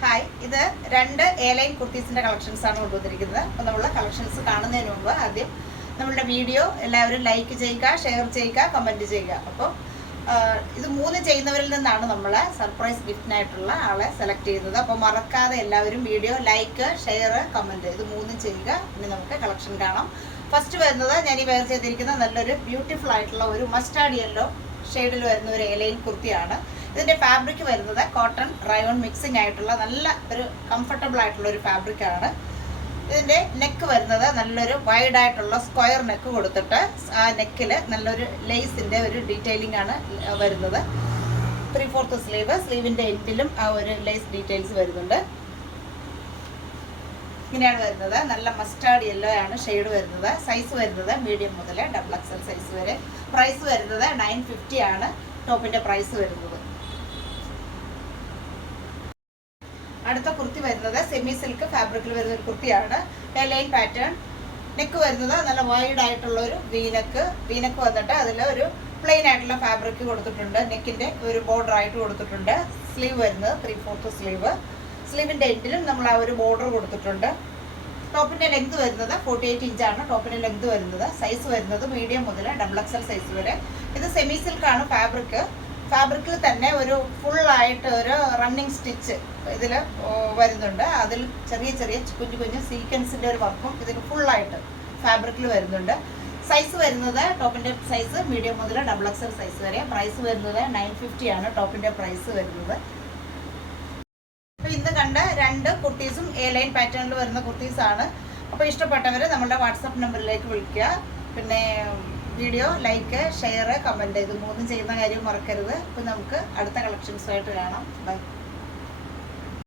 Hi, ഇത് രണ്ട് airline കുർത്തീസിൻ്റെ കളക്ഷൻസാണ് കൊണ്ടുവന്നിരിക്കുന്നത്. അപ്പോൾ നമ്മൾ കളക്ഷൻസ് കാണുന്നതിന് മുമ്പ് ആദ്യം നമ്മളുടെ വീഡിയോ എല്ലാവരും ലൈക്ക് ചെയ്യുക, ഷെയർ ചെയ്യുക, കമൻറ്റ് ചെയ്യുക. അപ്പോൾ ഇത് 3 ചെയ്യുന്നവരിൽ നിന്നാണ് നമ്മൾ സർപ്രൈസ് ഗിഫ്റ്റിനായിട്ടുള്ള ആളെ സെലക്ട് ചെയ്യുന്നത്. അപ്പോൾ മറക്കാതെ എല്ലാവരും വീഡിയോ ലൈക്ക്, ഷെയർ, കമൻറ്റ് ഇത് 3 ചെയ്യുക. ഇനി നമുക്ക് കളക്ഷൻ കാണാം. ഫസ്റ്റ് വരുന്നത് ഞാൻ ഈ വെയർ ചെയ്തിരിക്കുന്ന നല്ലൊരു ബ്യൂട്ടിഫുൾ ആയിട്ടുള്ള ഒരു മസ്റ്റാർഡ് യെല്ലോ ഷെയ്ഡിൽ വരുന്ന ഒരു എയർലൈൻ കുർത്തിയാണ്. ഇതിൻ്റെ ഫാബ്രിക് വരുന്നത് കോട്ടൺ റയോൺ മിക്സിംഗ് ആയിട്ടുള്ള നല്ല ഒരു കംഫർട്ടബിൾ ആയിട്ടുള്ള ഒരു ഫാബ്രിക്കാണ്. ഇതിൻ്റെ നെക്ക് വരുന്നത് നല്ലൊരു വൈഡ് ആയിട്ടുള്ള സ്ക്വയർ നെക്ക് കൊടുത്തിട്ട് ആ നെക്കിൽ നല്ലൊരു ലേസിൻ്റെ ഒരു ഡീറ്റെയിലിംഗ് ആണ് വരുന്നത്. 3/4 സ്ലീവിൻ്റെ എൻഡിലും ആ ഒരു ലേസ് ഡീറ്റെയിൽസ് വരുന്നുണ്ട്. ഇങ്ങനെയാണ് വരുന്നത്. നല്ല മസ്റ്റാർഡ് യെല്ലോ ആണ് ഷെയ്ഡ് വരുന്നത്. സൈസ് വരുന്നത് മീഡിയം മുതൽ XXL സൈസ് വരെ. പ്രൈസ് വരുന്നത് 950 ആണ് ടോപ്പിൻ്റെ പ്രൈസ് വരുന്നത്. അടുത്ത കുർത്തി വരുന്നത് സെമി സിൽക്ക് ഫാബ്രിക്കിൽ വരുന്ന ഒരു കുർത്തിയാണ്. Airline pattern. നെക്ക് വരുന്നത് നല്ല വൈഡ് ആയിട്ടുള്ള ഒരു വീനക്ക് വന്നിട്ട് അതിൽ ഒരു പ്ലെയിൻ ആയിട്ടുള്ള ഫാബ്രിക് കൊടുത്തിട്ടുണ്ട്. നെക്കിൻ്റെ ഒരു ബോർഡർ ആയിട്ട് കൊടുത്തിട്ടുണ്ട്. സ്ലീവ് വരുന്നത് 3/4 സ്ലീവിൻ്റെ എൻഡിലും നമ്മൾ ആ ഒരു ബോർഡർ കൊടുത്തിട്ടുണ്ട്. ടോപ്പിൻ്റെ ലെങ്ത് വരുന്നത് 48 ഇഞ്ചാണ് ടോപ്പിൻ്റെ ലെങ്ത് വരുന്നത്. സൈസ് വരുന്നത് മീഡിയം മുതൽ XXL സൈസ് വരെ. ഇത് സെമി സിൽക്കാണ് ഫാബ്രിക്കിൽ തന്നെ ഒരു ഫുള്ളായിട്ട് ഒരു റണ്ണിങ് സ്റ്റിച്ച് ഇതിൽ വരുന്നുണ്ട്. അതിൽ ചെറിയ കുഞ്ഞു സീക്വൻസിൻ്റെ ഒരു വർക്കും ഇതിൽ ഫുള്ളായിട്ട് ഫാബ്രിക്കിൽ വരുന്നുണ്ട്. സൈസ് വരുന്നത് ടോപ്പിൻ്റെ സൈസ് മീഡിയം മുതൽ XXL സൈസ് വരെ. പ്രൈസ് വരുന്നത് 950 ആണ് ടോപ്പിൻ്റെ പ്രൈസ് വരുന്നത്. അപ്പോൾ ഇന്ന് കണ്ട 2 കുർത്തീസും എയർലൈൻ പാറ്റേണിൽ വരുന്ന കുർത്തീസാണ്. അപ്പോൾ ഇഷ്ടപ്പെട്ടവർ നമ്മുടെ വാട്സപ്പ് നമ്പറിലേക്ക് വിളിക്കുക. പിന്നെ വീഡിയോ ലൈക്ക്, ഷെയർ, കമൻറ്റ് ഇത് 3 ചെയ്യുന്ന കാര്യം മറക്കരുത്. അപ്പോൾ നമുക്ക് അടുത്ത കളക്ഷൻസുമായിട്ട് കാണാം. ബൈ.